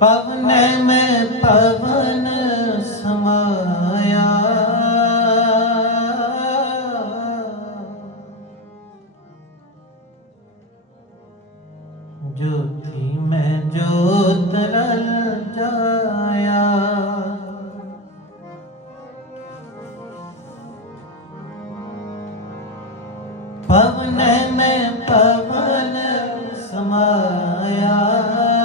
ਪਵਨ ਮੈਂ ਪਵਨ ਸਮਾਇਆ। ਜੋਤੀ ਮੈਂ ਜੋਤ ਰਲ ਪਵਨ ਮੈਂ ਪਵਨ ਸਮਾਇਆ।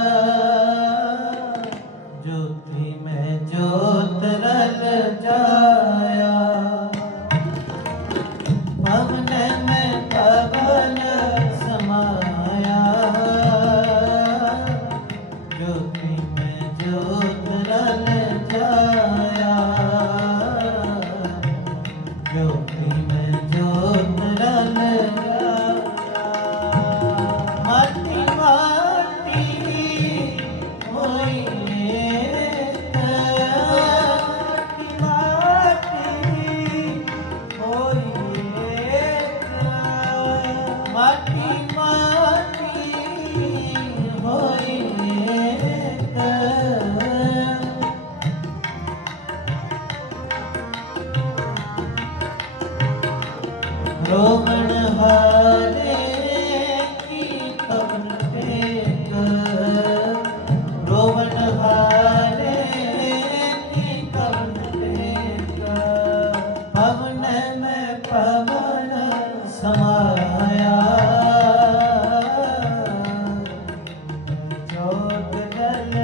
ಹೋಗಲಲ್ಲ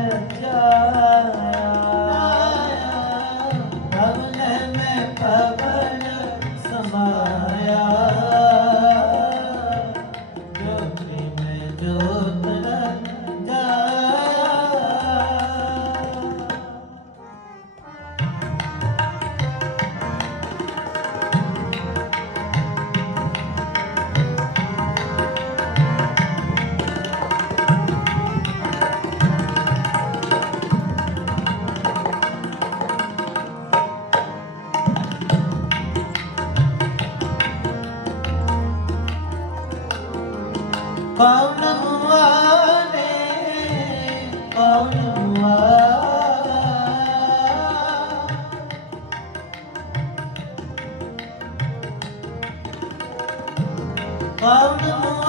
ਪਵਨ ਮੋਹ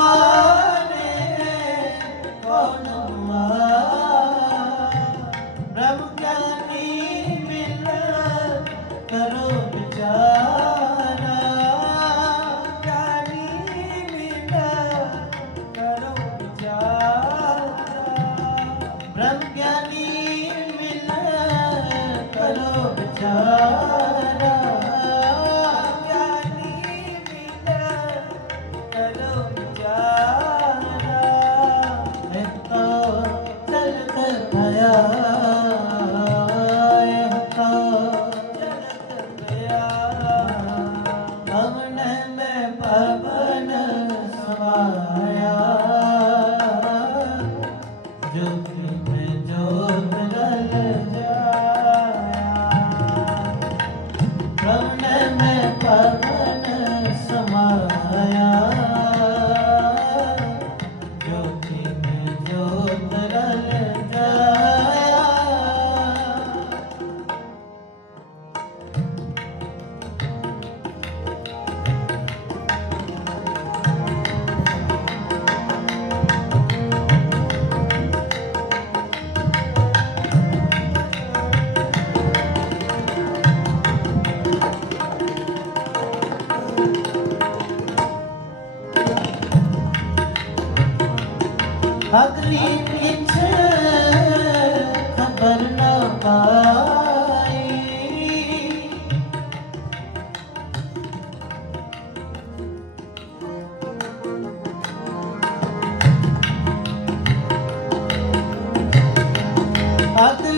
Ate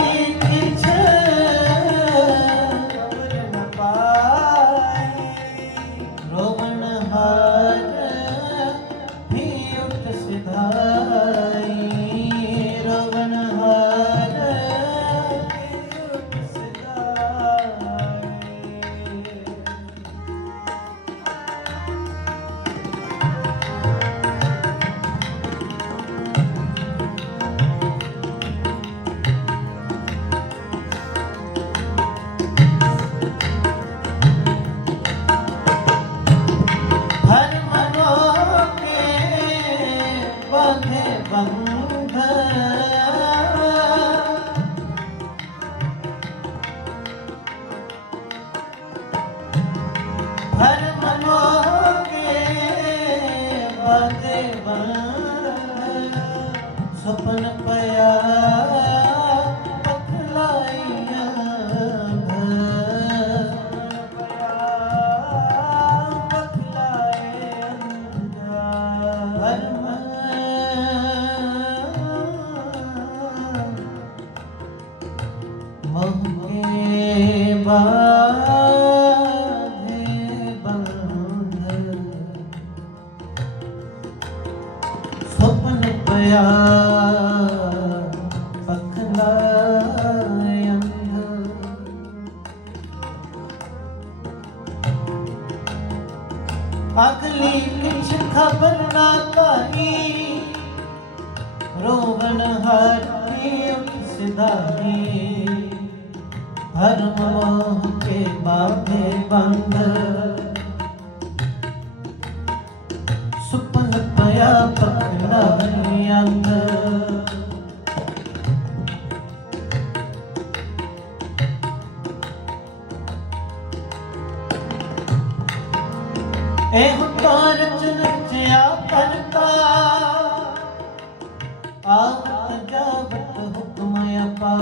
ਹਰ ਮਨੋ ਕੇ ਬੰਦੇ ਬਨ ਸੁਪਨ ਪਿਆ Bye. ਸੁਪਨ ਪਿਆ ਅਗਲੀ ਕੁਛ ਖਬਰ ਨਾ ਪਾਈ। ਰੋਵਨ ਹਰੀ ਸਿਧਾਈ ਹਰ ਮੋਹ ਕੇ ਬਾਧੇ ਬੰਦ। ਸੁਪਨ ਪਿਆ ਪਕੜਾ ਅੰਗ ਇਹ ਹੁਕਮ ਰਚ ਰਚਿਆ ਕਰਤਾ ਆਵਤ ਜਾਵਤ ਹੁਕਮ ਆਪਾ।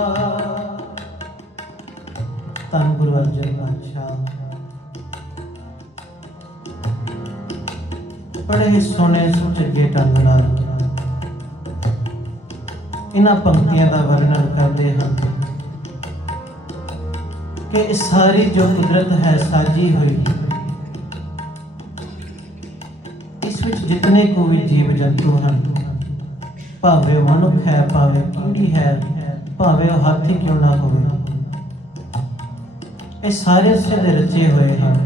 ਧੰਨ ਗੁਰੂ ਅਰਜਨ ਪਾਤਸ਼ਾਹ। ਬੜੇ ਸੋਹਣੇ ਸੁਚੱਜੇ ਢੰਗ ਨਾਲ ਇਹਨਾਂ ਪੰਕਤੀਆਂ ਦਾ ਵਰਣਨ ਕਰਦੇ ਹਨ ਕਿ ਇਹ ਸਾਰੀ ਜੋ ਕੁਦਰਤ ਹੈ ਸਾਜੀ ਹੋਈ। ਇਸ ਵਿੱਚ ਜਿਤਨੇ ਕੋ ਵੀ ਜੀਵ ਜੰਤੂ ਹਨ, ਭਾਵੇਂ ਮਨੁੱਖ ਹੈ, ਭਾਵੇਂ ਕੀੜੀ ਹੈ, ਭਾਵੇਂ ਉਹ ਹਾਥੀ ਕਿਉਂ ਨਾ ਹੋਵੇ, ਇਹ ਸਾਰੇ ਉਸੇ ਦੇ ਰਚੇ ਹੋਏ ਹਨ।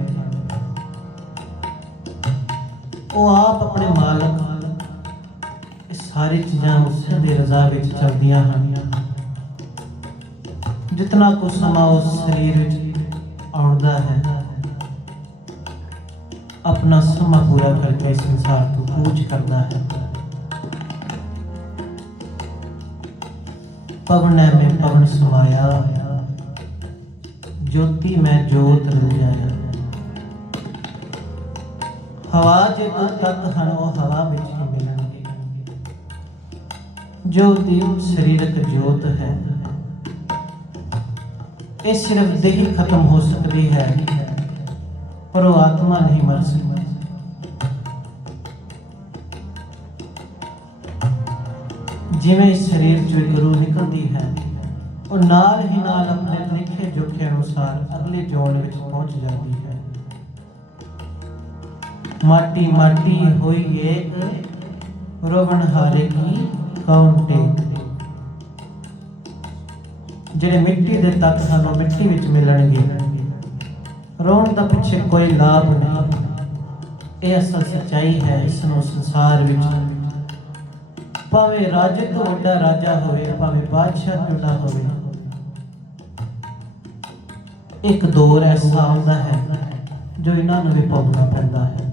ਉਹ ਆਪ ਆਪਣੇ ਮਾਲਕ ਸਾਰੀ ਚੀਜ਼ਾਂ ਉਸ ਦੀ ਰਜ਼ਾ ਵਿੱਚ ਚੱਲਦੀਆਂ ਹਨ। ਜਿਤਨਾ ਕੁ ਸਮਾਂ ਉਸ ਸਰੀਰ ਵਿੱਚ ਆਉਂਦਾ ਹੈ, ਆਪਣਾ ਸਮਾਂ ਪੂਰਾ ਕਰਕੇ ਸੰਸਾਰ ਤੋਂ ਕੂਚ ਕਰਦਾ ਹੈ। ਪਵਨ ਮੈਂ ਪਵਨ ਸਮਾਇਆ, ਜੋਤੀ ਮੈਂ ਜੋਤ ਰਲ ਹਵਾ ਜੇ ਤੂੰ ਤਤ ਹਨ ਉਹ ਹਵਾ ਵਿੱਚ ਜੋ ਦੀ ਸਰੀਰਕ ਜੋਤ ਹੈ, ਇਹ ਸਿਰਫ ਦੇਹੀ ਖਤਮ ਹੋ ਸਕਦੀ ਹੈ, ਪਰ ਉਹ ਆਤਮਾ ਨਹੀਂ ਮਰ ਸਕਦੀ। ਜਿਵੇਂ ਇਸ ਸਰੀਰ ਚੋਂ ਰੂਹ ਨਿਕਲਦੀ ਹੈ, ਉਹ ਨਾਲ ਹੀ ਨਾਲ ਆਪਣੇ ਲਿਖੇ ਜੋਖੇ ਅਨੁਸਾਰ ਅਗਲੇ ਜੋਨ ਵਿੱਚ ਪਹੁੰਚ ਜਾਂਦੀ ਹੈ। ਮਾਟੀ ਮਾਟੀ ਹੋਈ ਏਕ ਰੋਵਣ ਹਾਰੇ ਕੀ ਕੌਣ ਟੇਕ ਜਿਹੜੇ ਮਿੱਟੀ ਦੇ ਤੱਤ ਸਾਨੂੰ ਮਿੱਟੀ ਵਿੱਚ ਮਿਲਣਗੇ। ਰੋਣ ਦਾ ਪਿੱਛੇ ਕੋਈ ਲਾਭ ਨਹੀਂ। ਇਹ ਅਸਲ ਸੱਚਾਈ ਹੈ ਇਸ ਨੂੰ ਸੰਸਾਰ ਵਿੱਚ ਭਾਵੇਂ ਰਾਜੇ ਤੋਂ ਵੱਡਾ ਰਾਜਾ ਹੋਵੇ, ਭਾਵੇਂ ਬਾਦਸ਼ਾਹ ਕਿਉਂ ਨਾ ਹੋਵੇ, ਇੱਕ ਦੌਰ ਐਸਾ ਆਉਂਦਾ ਹੈ ਜੋ ਇਹਨਾਂ ਨੂੰ ਵੀ ਭੋਗਣਾ ਪੈਂਦਾ ਹੈ।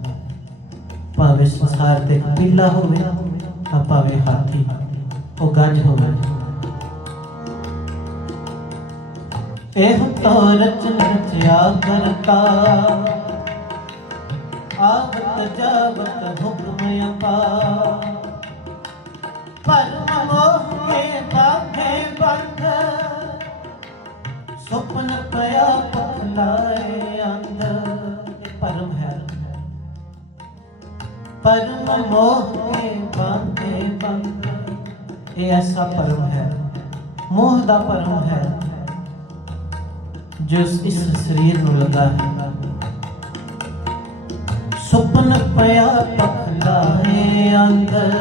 ਭਾਵੇਂ ਸੰਸਾਰ ਤੇ ਪਿੱਲਾ ਹੋਵੇ ਤਾਂ ਭਾਵੇਂ ਹਾਥੀ। ਉਹ ਗੱਜ ਹੋਵੇ। ਇਹ ਤੋ ਰਚਨ ਰਚਿਆ ਕਰਤਾ। ਆਵਤ ਜਾਵਤ ਹੁਕਮ ਆਪਾ ਪਰਮ ਮੋਹ ਕੇ ਬਾਧੇ ਬੰਧ ਸੁਪਨ ਪਿਆ ਪਖਲਾਏ ਅੰਧ। ਇਹ ਪਰਮ ਹੈ। ਪਰਮ ਮੋਹ ਕੇ ਬਾਧੇ ਬੰਧ ਇਹ ਐਸਾ ਪਰਮ ਹੈ ਮੋਹ ਦਾ ਪਰਮ ਹੈ ਜੋ ਇਸ ਸਰੀਰ ਨੂੰ ਲਗਾ ਹੈ ਸੁਪਨ ਪਿਆ ਪਖਲਾਏ ਅੰਦਰ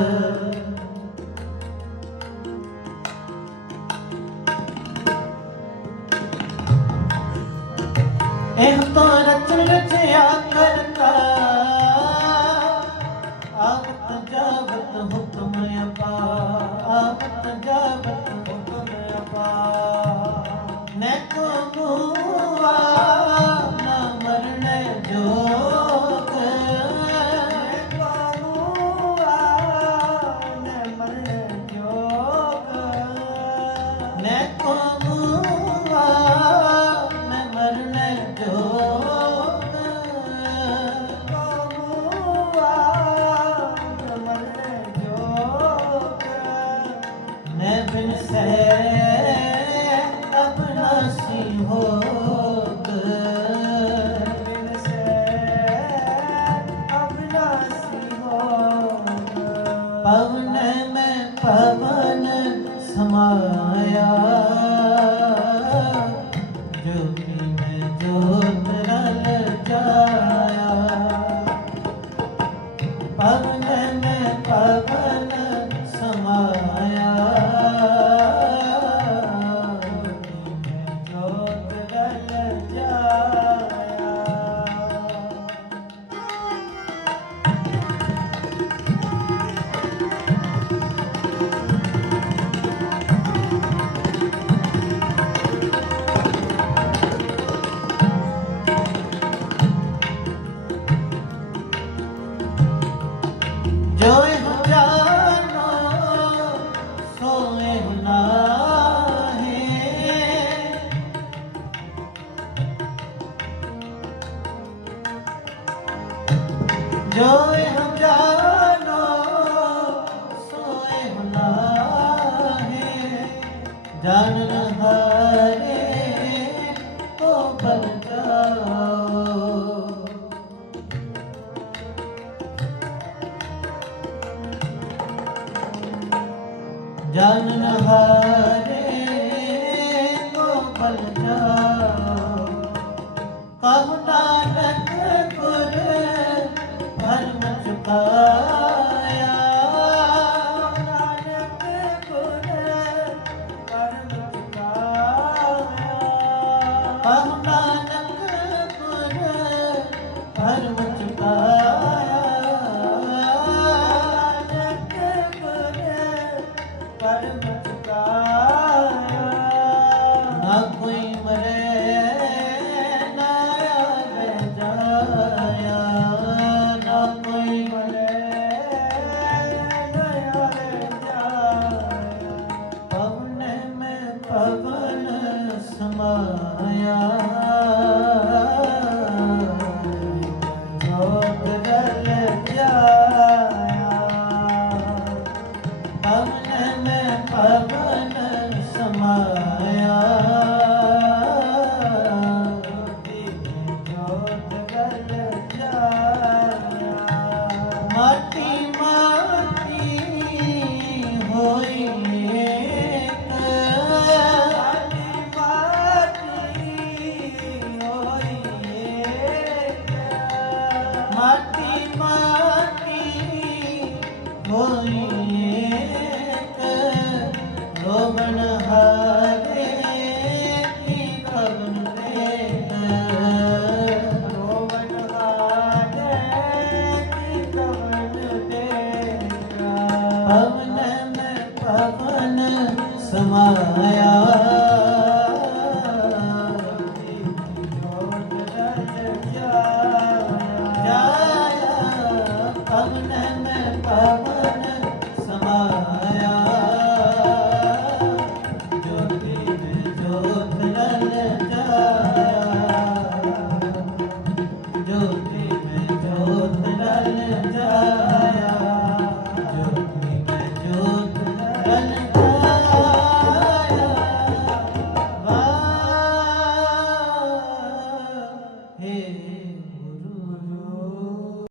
ਇਹ ਤੋਂ ਰਚਨ ਰਚਿਆ ਕਰਤਾ Done. da Oh, Manaha.